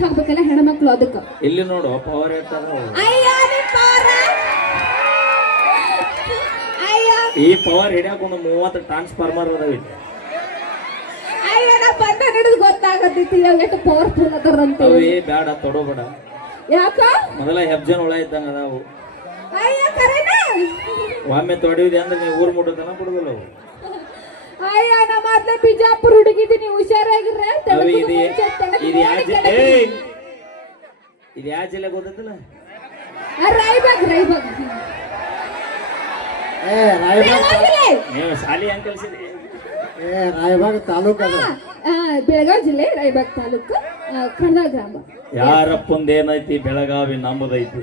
ಒತ್ತು ಹಾಕ್ಬೇಕಲ್ಲ ಹೆಣ್ಮಕ್ಳು ಅದಕ್ಕ. ಇಲ್ಲಿ ನೋಡು ಪವರ್ ಈ ಪವರ್ ಹಿಡಿಯಕ್ ಒಂದು ಮೂವತ್ತು ಟ್ರಾನ್ಸ್ಫಾರ್ಮರ್ ಅದಾವ ಇಲ್ಲಿ. ಅಯ್ಯ ನಾ ಬಂದ ಹಿಡಿದು ಗೊತ್ತಾಗತ್ತೈತಿ ಇವಾಗ ಎಷ್ಟು ಪವರ್ಫುಲ್ ಅದಾರಂತ. ಅವಿ ಬ್ಯಾಡ ತೊಡೋಬೇಡ ಯಾಕ? ಮೊದಲ ಹೆಬ್ಜನ್ ಒಳ ಇದ್ದಂಗ ಅದಾವು. ಅಯ್ಯ ಕರೆನಾ? ಒಮ್ಮೆ ತೊಡಿವಿದೆ ಅಂದ್ರೆ ನೀವು ಊರ್ ಮುಟ್ಟತನ ಬಿಡುದಿಲ್ಲ ಅವು. ಅಯ್ಯ ನಮ್ಮ ಮೊದ್ಲೇ ಬಿಜಾಪುರ ಹುಡುಗಿದೀನಿ ಹುಷಾರಾಗಿರ್ರೆ ಇದು ಇದು ಯಾವ ಜಿಲ್ಲೆ. ಇದು ಯಾವ ಜಿಲ್ಲೆ ಗೊತ್ತೈತಿಲ್ಲ? ಆ, ರಾಯ್ಬಾಗ್ ರಾಯ್ಬಾಗ್. ಏ ರಾಯಬಾಗ್ ನೀವು ಶಾಲಿ ಹೆಂಗ್ ಕಲ್ಸಿದ್ರಿ ಏ ರಾಯಬಾಗ್ ತಾಲೂಕ್ ಅದ. ಬೆಳಗಾವಿ ಜಿಲ್ಲೆ ರಾಯಬಾಗ್ ತಾಲೂಕು. ಕನ್ನಡ ಗ್ರಾಮ. ಯಾರಪ್ಪಂದೇನೈತಿ ಬೆಳಗಾವಿ ನಮ್ಮದೈತಿ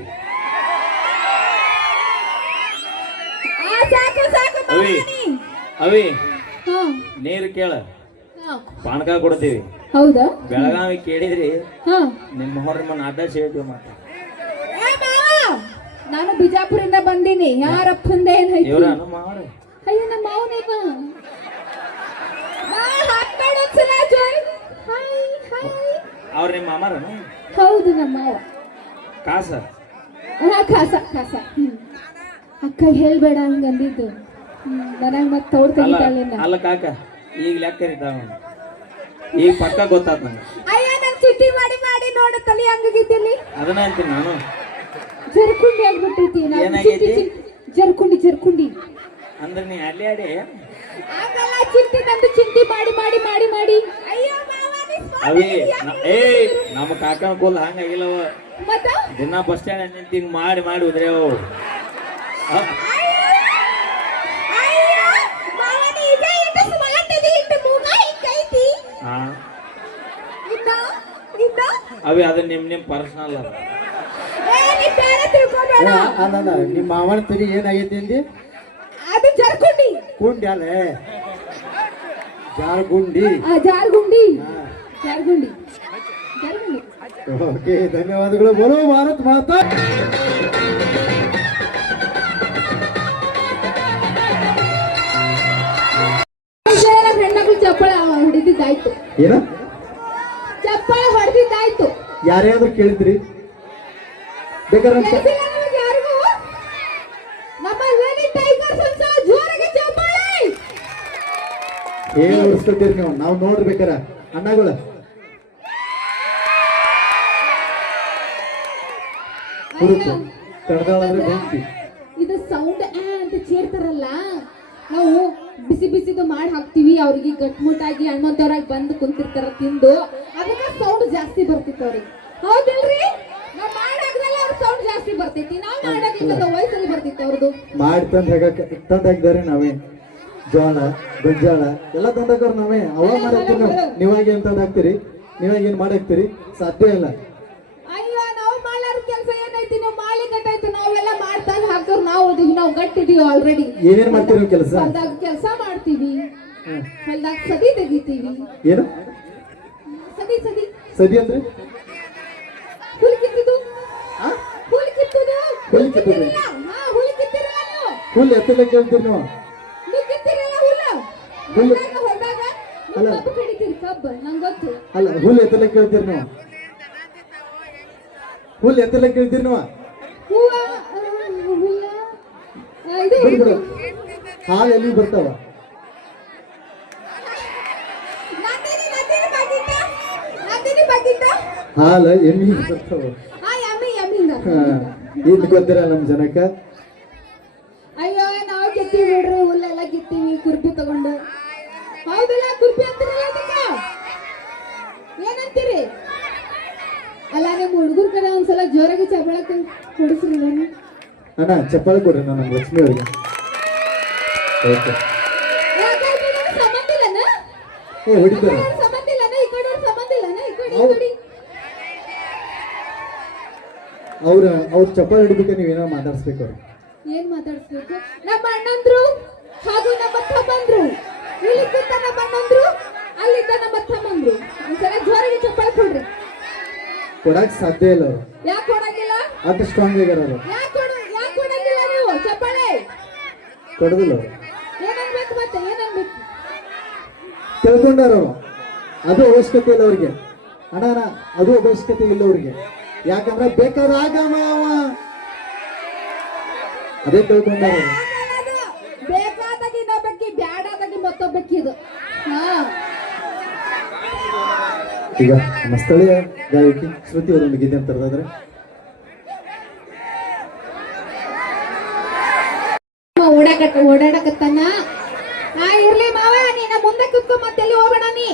ಆ, ಸಾಕು ಸಾಕು ಅವಿ. ಅವಿ. ನೀರು ಕೇಳ. ಪಾನಕ ಕೊಡ್ತೀವಿ. ಹೌದಾ? ಬೆಳಗಾವಿ ಕೇಳಿದ್ರಿ. ಹಾ. ನಿಮ್ಮ ಹೊರಮನ್ ಅಡ್ಡ ಹೇಳ್ತೀವಿ ಮಾತ್ರ. ನಾನು ಬಿಜಾಪುರಿಂದ ಬಂದೀನಿ. ಯಾರಪ್ಪಂದ ಏನ್ ಅಯ್ಯೋ ನಮ್ಮ ಮಾವನೇವ ಅವ್ರ ನಿಮ್ಮ ಮಾಮಾರನು ಹೌದು ನಮ್ಮ ಮಾವ. ಕಾಸ ಹಾ ಕಾಸ ಕಾಸ ಅಕ್ಕ ಹೇಳ್ಬೇಡ ಹಂಗ ಅಂದಿದ್ದು ಹ್ಮ್ ಮನ್ಯಾಗ ಮತ್ತೆ ಅಲ್ಲ ತೆಗಿತಾಳಿನ ಅಲ್ಲ ಕಾಕ ಈಗ ಲೆಕ್ಕ ಕರಿತಾವ ಈಗ ಪಕ್ಕ ಗೊತ್ತಾತ ನಂಗೆ. ಅಯ್ಯ ನನ್ ಚಿಟ್ಟಿ ಮಾಡಿ ಮಾಡಿ ನೋಡು ತಲೆ ಹಂಗಾಗಿದ್ದಲ್ಲಿ ಅದನ್ನ ಅಂತೀನಿ ನಾನು. ಜರ್ಕುಂಡಿ ಆಗ್ಬಿಟ್ಟೈತಿ ನಾನು ಏನಾಗೈತಿ? ಚಿಟ್ಟಿ ಚಿಟ್ಟಿ- ಜರ್ಕುಂಡಿ ಜರ್ಕುಂಡಿ. ಅಂದ್ರೆ ನೀ ಅಲ್ಲಿ ಆಡಿ. ಆಗಲ್ಲ ಚಿಂತಿ ನಂದು ಚಿಂತಿ ಮಾಡಿ ಮಾಡಿ ಮಾಡಿ ಮಾಡಿ. ಅಯ್ಯೋ ಮಾವ ನೀ ಸ್ವಾಮಿ ಅವಿ ನ- ಏಯ್ ನಮ್ಮ ಕಾಕನ ಕೂಲ್ ಹಂಗಾಗಿಲ್ಲವ ಮತ್ತ? ದಿನ ಬಸ್ ಸ್ಟ್ಯಾಂಡ್ ನಿಂತು ಹಿಂಗ್ ಮಾಡಿ ಮಾಡಿ ಅವ್ ಅಯ್ಯೋ ಅವಿ ಅದು ನಿಮ್ ನಿಮ್ ಪರ್ಸನಲ್ ಅದ ಅಲ್ಲ ನಿಮ್ಮ ಮಾವನ ತರಿ ಏನಾಗೈತಿ ಅಂದಿ? ಅದು ಜರ್ಕುಂಡಿ ಕುಂಡಿ ಅಲ್ಲ? ಜಾರಗುಂಡಿ. ಆ ಜಾರ್ಗುಂಡಿ. ಗುಂಡಿ ಜಾರ್ಗುಂಡಿ. ಓಕೆ ಧನ್ಯವಾದಗಳು. ಬರೋ ಭಾರತ್ ಮಾತಾ. ಹೆಣ್ಮಕ್ಳು ಚಪ್ಪಳ ಹೊಡೆದಿದ್ದಾಯ್ತು. ಏನ? ಚಪ್ಪಳ ಹೊಡೆದಿದ್ದಾಯ್ತು ಯಾರ್ಯಾದ್ರು ಕೇಳಿದ್ರಿ? ಬೇಕಾದ್ರೆ ಏನ್ ಉಳಿಸ್ಕೊತೀರಿ ನೀವು? ನಾವು ನೋಡ್ಬೇಕಾರ ಅಣ್ಣಗಳ. ಹುಡುಕು ಕಡ್ದಾಳಂದ್ರೆ ಬೆಂಕಿ. ಇದು ಸೌಂಡ್ ಅಂತ ಚೇರ್ತಾರಲ್ಲ? ನಾವು ಬಿಸಿ ಬಿಸಿದು ಮಾಡಿ ಹಾಕ್ತಿವಿ. ಅವ್ರಿಗೆ ಗಟ್ಮುಟ್ಟಾಗಿ ಹಣ್ಣೊಂದವ್ರಾಗಿ ಬಂದು ಕುಂತಿರ್ತಾರ ತಿಂದು. ಅದಕ್ಕೆ ಸೌಂಡ್ ಜಾಸ್ತಿ ಬರ್ತಿತ್ತು ಅವ್ರಿಗೆ. ಹೌದಿಲ್ರಿ? ನಾವ್ ಮಾಡಾಗ್ದಲ್ಲ ಅವ್ರ ಸೌಂಡ್ ಜಾಸ್ತಿ ಬರ್ತೈತಿ. ನಾವ್ ಮಾಡಾಗಿಲ್ಲ ವಯಸ್ಸಲ್ಲಿ ಬರ್ತಿತ್ತು ಅವ್ರದ್ದು ಮಾಡಿ ತಂದ್ ಹಾಕಕ್ ತಂದ್ ಹಾಕಿದಾರೆ ನಾವೇ? ಜೋಳ ಗೊಂಜಾಳ ಎಲ್ಲ ತಂದ್ ನಾವೇ. ಅವ ಮಾಡಾಕ್ತೀವಿ ನಾವು ನೀವಾಗಿ ಏನ್ ತಂದ್ ಹಾಕ್ತೀರಿ? ನೀವಾಗ ಏನ್ ಮಾಡಾಕ್ತೀರಿ ಸಾಧ್ಯ ಇಲ್ಲ ಅಯ್ಯೋ ನಾವು ಮಾಡಾರ ಕೆಲಸ ಏನೈತಿ ನೀವು ಮಾಲಿ ಗಟ್ಟಾಯ್ತು ನಾವೆಲ್ಲ ಹಾಕೋರ್ ನಾವು ಅದೀವಿ ನಾವು ಗಟ್ಟಿದೀವಿ ಆಲ್ರೆಡಿ ಏನೇನ್ ಮಾಡ್ತೀವಿ ಕೆಲಸ? ಹೊಲ್ದಾಗ ಕೆಲಸ ಮಾಡ್ತೀವಿ. ಹೊಲ್ದಾಗ ಸದಿ ತೆಗಿತೀವಿ. ಏನು? ಸದಿ ಸದಿ. ಸದಿ ಅಂದ್ರೆ? ಹುಲ್ ಕಿತ್ತಿದು. ಆ? ಹುಲಿ ಕಿತ್ತುದು. ಹುಲ್? ಕಿತ್ತಿರಲ್ಲ. ಹಾ ಹುಲ್ ಕಿತ್ತಿರಲ್ಲ ನೀವು. ಫುಲ್ ಎತ್ತಲ ಕೇಳ್ತೀರಿ ನೀವು. ನೀವು ಕಿತ್ತಿರಲ್ಲ ಹುಲ್ಲ ಹುಲ್ಲು? ಹೊಲ್ದಾಗ ಹೊಲ್ದಾಗ ಅಲ್ಲ. ಕಬ್ಬು ಕಡಿತೀರಿ ಕಬ್ಬು. ನಂಗೆ ಗೊತ್ತು. ಅಲ್ಲ ಹುಲ್ ಎತ್ತಲ ಕೇಳ್ತೀರಿ ನೀವು. ಹುಲ್ ಎತ್ತಲ ಕೇಳ್ತೀರಿ ನೀವು. ಹೂವ ಆ, ಇದು ಬಿಡು ಬಿಡು ಹಾಲು ಎಲ್ಲಿ ಬರ್ತಾವ. ಹಾಲು ಎಮ್ಮಿ ಬರ್ತಾವ ಇದ್ ಗೊತ್ತಿರ ನಮ್ ಜನಕ್ಕ? ಅಯ್ಯೋ ನಾವು ಕಿತ್ತೀವಿ ಬಿಡ್ರಿ ಹುಲ್ಲೆಲ್ಲ ಕಿತ್ತೀವಿ ಕುರ್ಪಿ ತಗೊಂಡು. ಹೌದಿಲ್ಲ ಕುರ್ಪಿ ಅಂತೀರಲ್ಲ ಅದಕ್ಕ? ಏನಂತೀರಿ? ಅಲ್ಲ ನಿಮ್ಮ ಹುಡುಗರ ಕಡೆ ಒಂದ್ಸಲ ಜೋರಾಗಿ ಚಬಳಕ್ಕೆ ಕೊಡಿಸ್ರಿ ನಾನು ಅಣ್ಣ ಚಪ್ಪಾಳೆ ಕೊಡ್ರಿ ನಾನು ನಮ್ಮ ಲಕ್ಷ್ಮಿ ಅವರಿಗೆ. ಓಕೆ. ಓ ಹೊಡಿತಾರೆ? ಅವ್ರ ಅವ್ರ ಚಪ್ಪಾಳೆ ಹಿಡಿದಕ್ಕೆ ನೀವೇನೋ ಮಾತಾಡಿಸ್ಬೇಕು ಅವ್ರು. ಏನ್ ಮಾತಾಡ್ಸ್ಬೇಕು? ನಮ್ಮ ಅಣ್ಣಂದ್ರು ಹಾಗೂ ನಮ್ಮ ತಮ್ಮಂದ್ರು. ಇಲ್ಲಿದ್ದ ನಮ್ಮ ಅಣ್ಣಂದ್ರು ಅಲ್ಲಿದ್ದ ನಮ್ಮ ತಮ್ಮಂದ್ರು. ಒಂದ್ಸಲ ಜೋರಾಗಿ ಚಪ್ಪಾಳೆ ಕೊಡ್ರಿ. ಕೊಡಕ್ ಸಾಧ್ಯ ಇಲ್ಲ ಅವ್ರು. ಯಾಕೆ ಕೊಡಂಗಿಲ್ಲ? ಅಷ್ಟು ಸ್ಟ್ರಾಂಗ್ ಆಗ್ಯಾರ ಅವ್ರು ಯಾಕೆ ಕೊಡ ಯಾಕೆ ಕೊಡಂಗಿಲ್ಲ ನೀವು ಚಪ್ಪಾಳೆ ಕೊಡದಿಲ್ಲ. ಏನನ್ಬೇಕು ಮತ್ತೆ? ಏನನ್ಬೇಕು? ತಿಳ್ಕೊಂಡಾರ ಅವ್ರು ಅದು ಅವಶ್ಯಕತೆ ಇಲ್ಲ ಅವ್ರಿಗೆ ಅಣ್ಣ ಅಣ್ಣ ಅದು ಅವಶ್ಯಕತೆ ಇಲ್ಲ ಅವ್ರಿಗೆ ಯಾಕಂದ್ರೆ ಬೇಕಾದಾಗ ಅವ. ಅದೇ ತಿಳ್ಕೊಂಡಾರ ಅವ್ರು. ಬೇಕಾದಾಗ ಇನ್ನೊಬ್ಬಕ್ಕಿ ಬ್ಯಾಡಾದಾಗ ಮತ್ತೊಬ್ಬಕ್ಕಿ ಇದು. ಈಗ ನಮ್ಮ ಸ್ಥಳೀಯ ಗಾಯಕಿ ಶ್ರುತಿ ಅವರೊಂದು ಗೀತೆ ಅಂತ ತರದಾದ್ರೆ? ಓಡಾಕತ್ತ ಓಡಾಡಕತ್ತಾನ? ಹಾ ಇರ್ಲಿ ಮಾವ ನೀನ ಮುಂದೆ ಕುತ್ಕೊ ಮತ್ತೆಲ್ಲಿ ಹೋಗೋಣ ನೀ?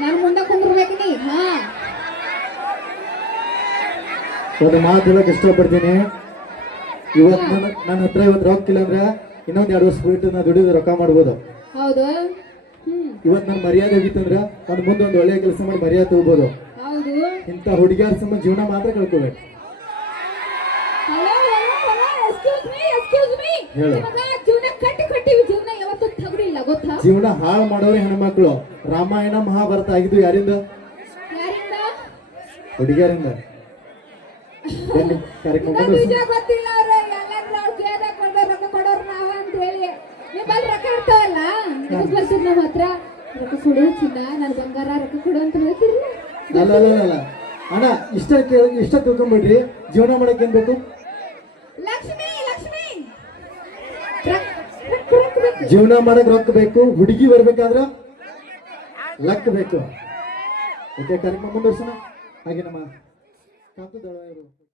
ನಾನು ಮುಂದೆ ಕುಂದ್ರಬೇಕು ನೀ ಹಾ. ಒಂದು ಮಾತು ಹೇಳಕ್ ಇಷ್ಟಪಡ್ತೀನಿ. ಇವತ್ತು ನನ್ನ ನನ್ನ ಹತ್ರ ಇವತ್ತು ರೊಕ್ಕ ಇಲ್ಲ ಅಂದ್ರೆ ಇನ್ನೊಂದ್ ಎರಡು ವರ್ಷ ಬಿಟ್ಟು ನಾ ದುಡಿದು ರೊಕ್ಕ ಮಾಡ್ಬೋದು. ಹೌದು. ಇವತ್ತು ನನ್ನ ಮರ್ಯಾದೆ ಆಗಿತ್ತಂದ್ರೆ ನಾನು ಮುಂದೆ ಒಂದು ಒಳ್ಳೆಯ ಕೆಲಸ ಮಾಡಿ ಮರ್ಯಾದೆ ತಗೋಬಹುದು ಹೌದು. ಇಂಥ ಹುಡುಗಿಯರ ಸಂಬಂಧ ಜೀವನ ಮಾತ್ರ ಕಳ್ಕೋಬೇಕು. ಹೇಳು. ಗೊತ್ತಾ? ಜೀವನ ಹಾಳು ಮಾಡೋರೆ ಹೆಣ್ಮಕ್ಳು. ರಾಮಾಯಣ ಮಹಾಭಾರತ ಆಗಿದ್ದು ಯಾರಿಂದ? ಯಾರಿಂದ? ಹುಡುಗಿಯರಿಂದ. ಬನ್ನಿ ಕಾರ್ಯಕ್ರಮ ಗೊತ್ತಿಲ್ಲ ಅವ್ರೆ ರೊಕ್ಕ ಕೊಡೋರು ನಾವ ಅಂತ ಹೇಳಿ. ನಿಮ್ಮಲ್ಲಿ ರೊಕ್ಕ ಇರ್ತಾವಲ್ಲ ಇದಕ್ ಬರ್ತೀರಿ ನಮ್ಮ ಹತ್ರ. ರೊಕ್ಕ ಕೊಡು ಚಿನ್ನ ನನ್ ಬಂಗಾರ ರೊಕ್ಕ ಕೊಡು ಅಂತ ಹೇಳ್ತಿರಲ್ಲ? ಅಲ್ಲ ಅಲ್ಲ ಅಲ್ಲ, ಅಲ್ಲ. ಅಣ್ಣ ಇಷ್ಟ ಕೇಳಿ ಇಷ್ಟ ತಿಳ್ಕೊಂಬಿಡ್ರಿ. ಜೀವನ ಮಾಡಕ್ಕೆ ಏನ್ ಬೇಕು ಲಕ್ಷ್ಮಿ ಲಕ್ಷ್ಮಿ ರೊಕ್ಕ- ರೊಕ್ಕ- ರೊಕ್ಕ ಬೇಕು. ಜೀವನ ಮಾಡಕ್ ರೊಕ್ಕ ಬೇಕು ಹುಡುಗಿ ಬರ್ಬೇಕಾದ್ರ ಲಕ್ ಬೇಕು. ಓಕೆ ಕಾರ್ಯಕ್ರಮ ಮುಂದುವರ್ಸೋಣ. ಹಾಗೆ ನಮ್ಮ